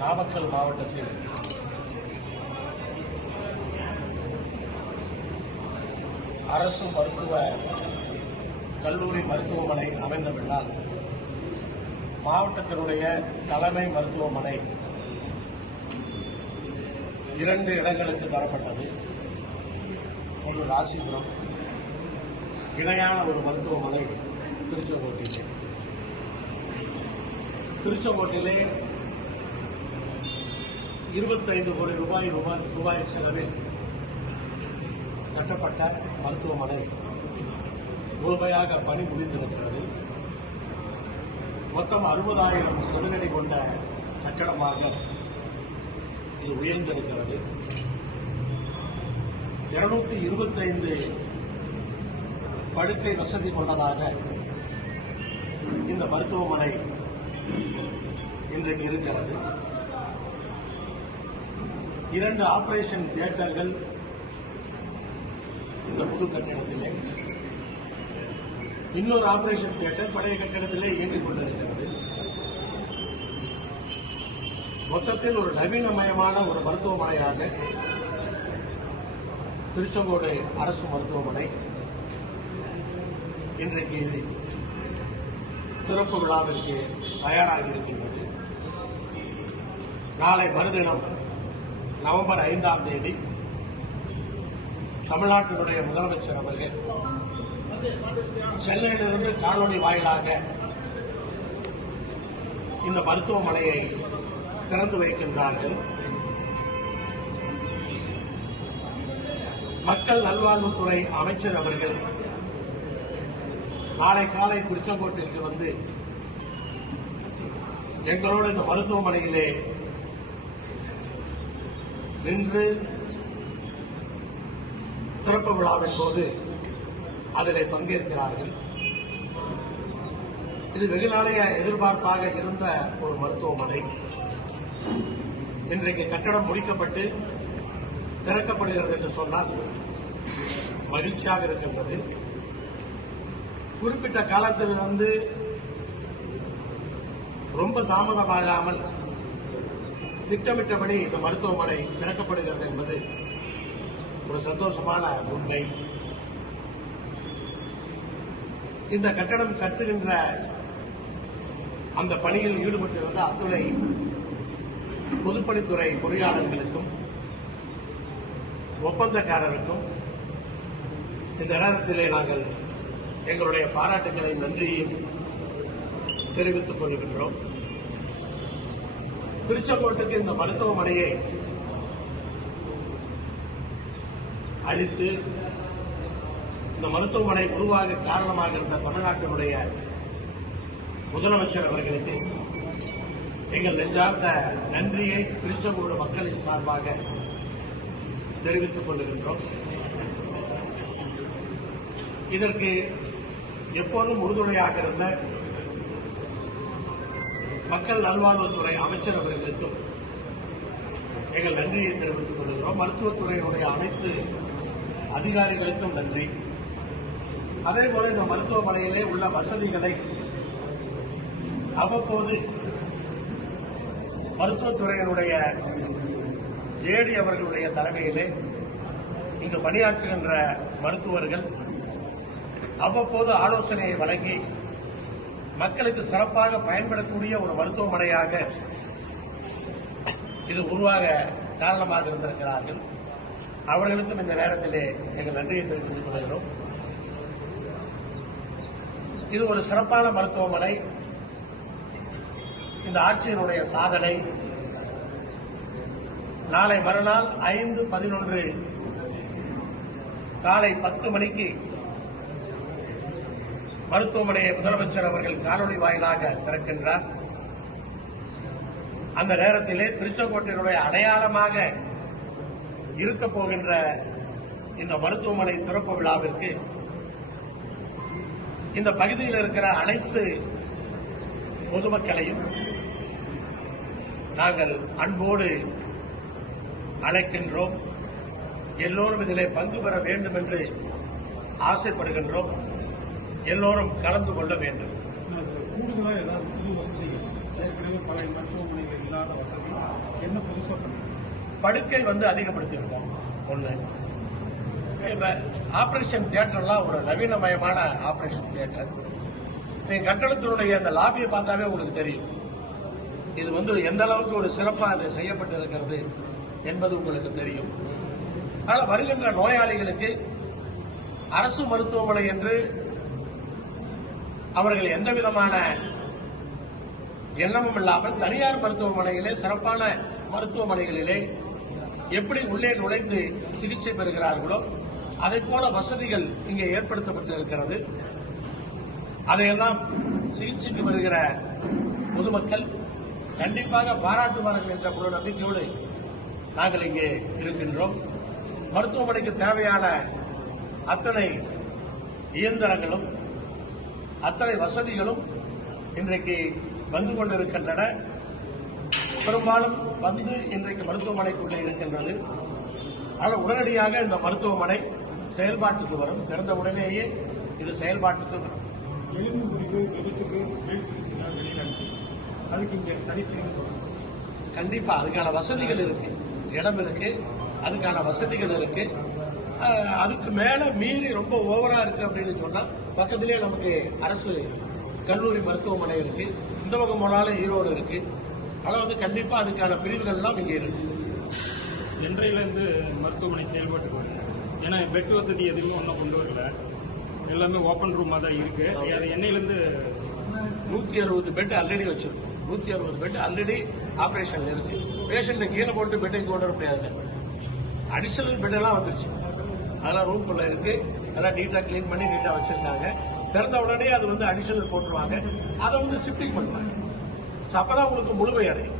நாமக்கல் மாவட்டத்தில் அரசு மருத்துவ கல்லூரி மருத்துவமனை அமைந்தபின்னால் மாவட்டத்தினுடைய தலைமை மருத்துவமனை 2 இடங்களுக்கு தரப்பட்டது. ஒன்று ராசிபுரம், இணையான ஒரு மருத்துவமனை திருச்செங்கோட்டிலே. திருச்செங்கோட்டிலே 25 கோடி ரூபாய் செலவில் கட்டப்பட்ட மருத்துவமனை முழுமையாக பணி முடிந்திருக்கிறது. மொத்தம் 60,000 சதுரடி கொண்ட கட்டடமாக இது உயர்ந்திருக்கிறது. 225 படுக்கை வசதி கொண்டதாக இந்த மருத்துவமனை இன்றைக்கு இருக்கிறது. 2 ஆபரேஷன் தியேட்டர்கள் இந்த புது கட்டிடத்திலே, இன்னொரு ஆபரேஷன் தியேட்டர் பழைய கட்டிடத்திலே இயங்கிக் கொண்டிருக்கிறது. மொத்தத்தில் ஒரு நவீனமயமான ஒரு மருத்துவமனையாக திருச்செங்கோடு அரசு மருத்துவமனை இன்றைக்கு திறப்பு விழாவிற்கு தயாராகி இருக்கின்றது. நாளை மறுதினம் நவம்பர் 5ஆம் தேதி தமிழ்நாட்டினுடைய முதலமைச்சர் அவர்கள் சென்னையிலிருந்து காணொலி வாயிலாக இந்த மருத்துவமனையை திறந்து வைக்கின்றார்கள். மக்கள் நல்வாழ்வுத்துறை அமைச்சர் அவர்கள் நாளை காலை திருச்செங்கோட்டிற்கு வந்து எங்களோடு இந்த மருத்துவமனையிலே நின்று திறப்பு விழாவின் போது அதிலே பங்கேற்கிறார்கள். இது வெகு நாளைய எதிர்பார்ப்பாக இருந்த ஒரு மருத்துவமனை இன்றைக்கு கட்டடம் முடிக்கப்பட்டு திறக்கப்படுகிறது என்று சொன்னால் மகிழ்ச்சியாக இருக்கின்றது. குறிப்பிட்ட காலத்திலிருந்து ரொம்ப தாமதமாகாமல் திட்டமிட்டபடி இந்த மருத்துவமனை திறக்கப்படுகிறது என்பது ஒரு சந்தோஷமான உண்மை. இந்த கட்டடம் கட்டுகின்ற அந்த பணியில் ஈடுபட்டிருந்த அத்துணை பொதுப்பணித்துறை பொறியாளர்களுக்கும் ஒப்பந்தக்காரருக்கும் இந்த நேரத்திலே நாங்கள் எங்களுடைய பாராட்டுகளை நன்றியையும் தெரிவித்துக் கொள்கின்றோம். திருச்செங்கோட்டுக்கு இந்த மருத்துவமனையை அளித்து இந்த மருத்துவமனை உருவாக காரணமாக இருந்த தமிழ்நாட்டினுடைய முதலமைச்சர் அவர்களுக்கு எங்கள் நெஞ்சார்ந்த நன்றியை திருச்செங்கோடு மக்களின் சார்பாக தெரிவித்துக் கொள்கின்றோம். இதற்கு எப்போதும் உறுதுணையாக இருந்த மக்கள் நல்வாழ்வுத்துறை அமைச்சர் அவர்களுக்கும் எங்கள் நன்றியை தெரிவித்துக் கொள்கிறோம். மருத்துவத்துறையினுடைய அனைத்து அதிகாரிகளுக்கும் நன்றி. அதேபோல இந்த மருத்துவமனையிலே உள்ள வசதிகளை அவ்வப்போது மருத்துவத்துறையினுடைய ஜேடி அவர்களுடைய தலைமையிலே இங்கு பணியாற்றுகின்ற மருத்துவர்கள் அவ்வப்போது ஆலோசனையை வழங்கி மக்களுக்கு சிறப்பாக பயன்படக்கூடிய ஒரு மருத்துவமனையாக இது உருவாக காரணமாக இருந்திருக்கிறார்கள். அவர்களுக்கும் இந்த நேரத்திலே எங்கள் நன்றியை தெரிவித்துக் கொள்கிறோம். இது ஒரு சிறப்பான மருத்துவமனை. இந்த ஆட்சியினுடைய சாதனை நாளை மறுநாள் 5/11 காலை 10 மணிக்கு மருத்துவமனையை முதலமைச்சர் அவர்கள் காணொலி வாயிலாக திறக்கின்றார். அந்த நேரத்திலே திருச்செங்கோட்டினுடைய அடையாளமாக இருக்கப் போகின்ற இந்த மருத்துவமனை திறப்பு விழாவிற்கு இந்த பகுதியில் இருக்கிற அனைத்து பொதுமக்களையும் நாங்கள் அன்போடு அழைக்கின்றோம். எல்லோரும் இதிலே பங்கு பெற வேண்டும் என்று ஆசைப்படுகின்றோம். எல்லோரும் கலந்து கொள்ள வேண்டும். கூடுதலாக ஏதாவது புது வசதிகள் ஏற்கனவே பழைய மருத்துவமனைகள் இல்லாத வசதி என்ன புதுசா பண்ணுங்க? படுக்கை வந்து அதிகப்படுத்தியிருக்கோம். ஒண்ணு, இப்ப ஆபரேஷன் தியேட்டர்லாம் ஒரு நவீனமயமான ஆபரேஷன் தியேட்டர். நீங்க கட்டடத்தினுடைய அந்த லாபியை பார்த்தாவே உங்களுக்கு தெரியும் இது வந்து எந்த அளவுக்கு ஒரு சிறப்பாக அது செய்யப்பட்டிருக்கிறது என்பது உங்களுக்கு தெரியும். அதனால வருகின்ற நோயாளிகளுக்கு அரசு மருத்துவமனை என்று அவர்கள் எந்த விதமான எண்ணமும் இல்லாமல் தனியார் மருத்துவமனையிலே, சிறப்பான மருத்துவமனைகளிலே எப்படி உள்ளே நுழைந்து சிகிச்சை பெறுகிறார்களோ அதை போல வசதிகள் இங்கே ஏற்படுத்தப்பட்டிருக்கிறது. அதையெல்லாம் சிகிச்சைக்கு வருகிற பொதுமக்கள் கண்டிப்பாக பாராட்டுவார்கள் என்ற ஒரு நம்பிக்கையோடு நாங்கள் இங்கே இருக்கின்றோம். மருத்துவமனைக்கு தேவையான அத்தனை இயந்திரங்களும் அத்தனை வசதிகளும் இன்றைக்கு வந்து கொண்டிருக்கின்றன. பெரும்பாலும் வந்து இன்றைக்கு மருத்துவமனைக்குள்ளே இருக்கின்றது. ஆனால் உடனடியாக இந்த மருத்துவமனை செயல்பாட்டுக்கு வரும். திறந்த உடனேயே இது செயல்பாட்டுக்கு வரும். எலும்பு முறிவு விபத்துக்கு அதுக்கு இங்க தனிப்பிரிவு கண்டிப்பா அதுக்கான வசதிகள் இருக்கு, இடம் இருக்கு, அதுக்கான வசதிகள் இருக்கு. அதுக்கு மேல மீறி ரொம்ப ஓவரா இருக்கு அப்படின்னு சொன்னா பக்கத்திலேயே நமக்கு அரசு கல்லூரி மருத்துவமனை இருக்கு. இந்த பக்கம் போனாலும் ஈரோடு இருக்கு. ஆனால் வந்து கண்டிப்பா அதுக்கான பிரிவுகள் எல்லாம் இங்கே இருக்கு. என்றையிலேருந்து மருத்துவமனை செயல்பட்டு வருது. ஏன்னா பெட் வசதி எதுவுமே ஒன்றும் கொண்டு வரல, எல்லாமே ஓப்பன் ரூமாக தான் இருக்கு. அது என்னையிலேருந்து 160 பெட் ஆல்ரெடி வச்சிருக்கோம். 160 பெட் ஆல்ரெடி ஆபரேஷன்ல இருக்கு. பேஷண்ட்டை கீழே போட்டு பெட்டை கொண்டு வர முடியாது. அடிஷனல் பெட் எல்லாம் வந்துருச்சு. அதெல்லாம் ரூம்குள்ள இருக்கு. அதெல்லாம் நீட்டா கிளீன் பண்ணி நீட்டா வச்சிருக்காங்க. திறந்த உடனே அது வந்து அடிஷனல் போட்டுருவாங்க. அதை வந்து ஷிஃப்டிங் பண்ணுவாங்க. அப்பதான் உங்களுக்கு முழுமை அடையும்.